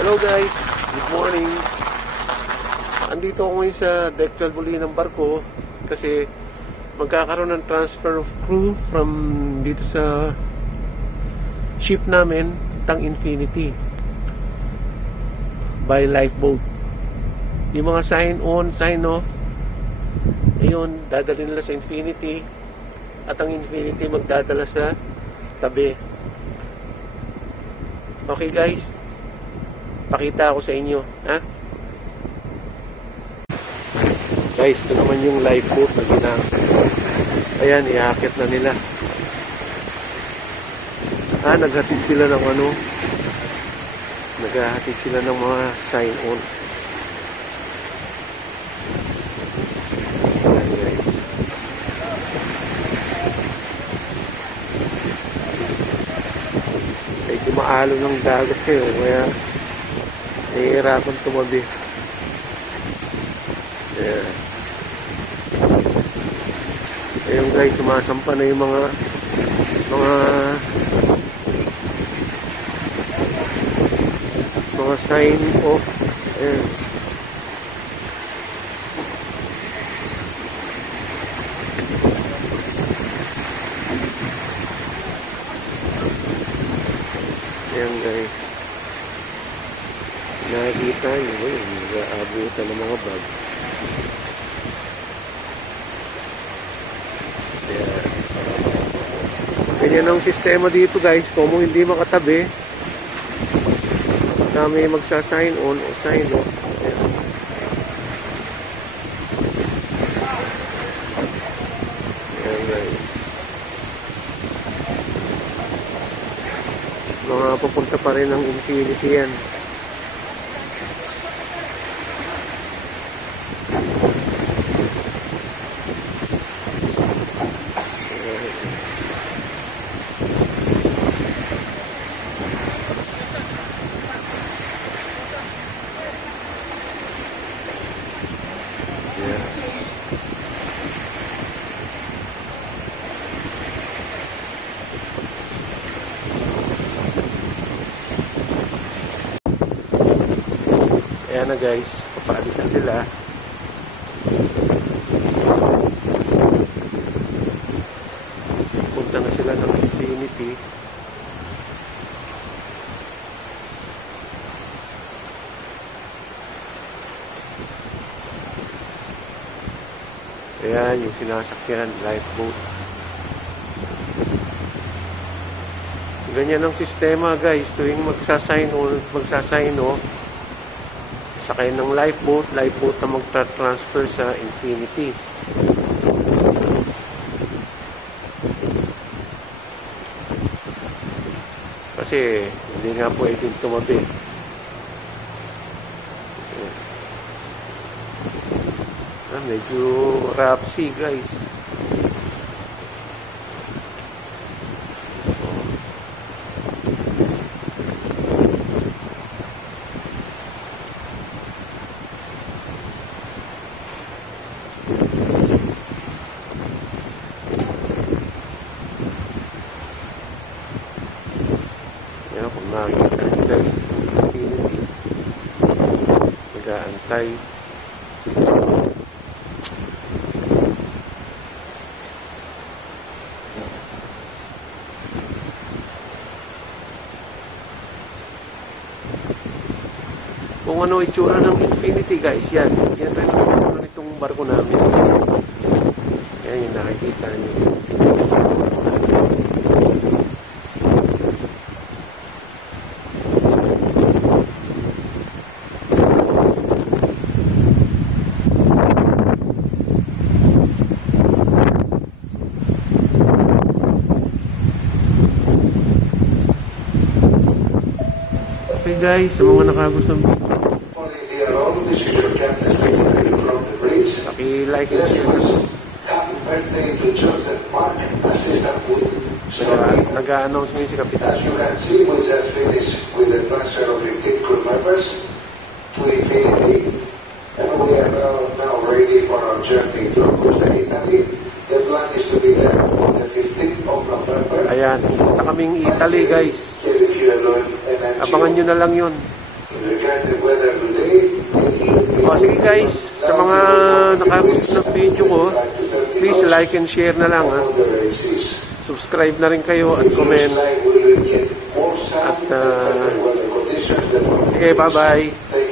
Hello guys, good morning. Andito ako ngayon sa deck 12 uli ng barko kasi magkakaroon ng transfer of crew from dito sa ship namin, Tang Infinity, by lifeboat. Yung mga sign on, sign off, ayun, dadalhin nila sa Infinity at ang Infinity magdadala sa tabi. Okay guys, pakita ako sa inyo, ha? Guys, ito naman yung lifeboat na ayan, iakit na nila. Naghatid sila ng naghatid sila ng mga sign on. Ayan guys. Medyo maalo ng dagat kayo, kaya nahihirapan tumabi. Ayan. Ayun guys, sumasampa na yung mga sign off. Ayan. Ayan guys, nakikita nyo yung nag-aabutan ng mga bag. Ayan. Ganyan ang sistema dito guys. Kung hindi makatabi na may magsa-sign on o sign off. Ayan. Ayan guys, mga papunta pa rin ng Infinity yan. Ayan na guys, papaalis na sila. Punta na sila ng Infinity. Ayan yung sinasakyan, lifeboat. Ganyan ang sistema guys, tuwing magsasign off, sakay ng lifeboat na magtra-transfer sa Infinity. Kasi hindi nga pwedeng tumabi. Medyo rough sea guys. Kung nakikita nyo guys, Infinity nag-aantay. Kung ano itsura ng Infinity guys, yan rin ang itong barko namin. Yan yung nakikita nyo. Okay guys, sa mga nakagustong video, paki-like and share. Happy birthday to Joseph Mark, assistant food. Nag-a-announce ngayon si Kapitan. As you can see, we just finished with the transfer of 15 crew members to Infinity, and we are now ready for our journey to Augusta, Italy. The plan is to be there on the 15th of November. Ayan, pupunta kaming Italy guys. Abangan nyo na lang yun. In regards to weather today, O sige guys, sa mga nakagusto ng video ko, please like and share na lang ha. moderate seas. Subscribe na rin kayo at comment. Looks like we will get more sun At, and better weather conditions. Therefore, Okay, bye-bye. thank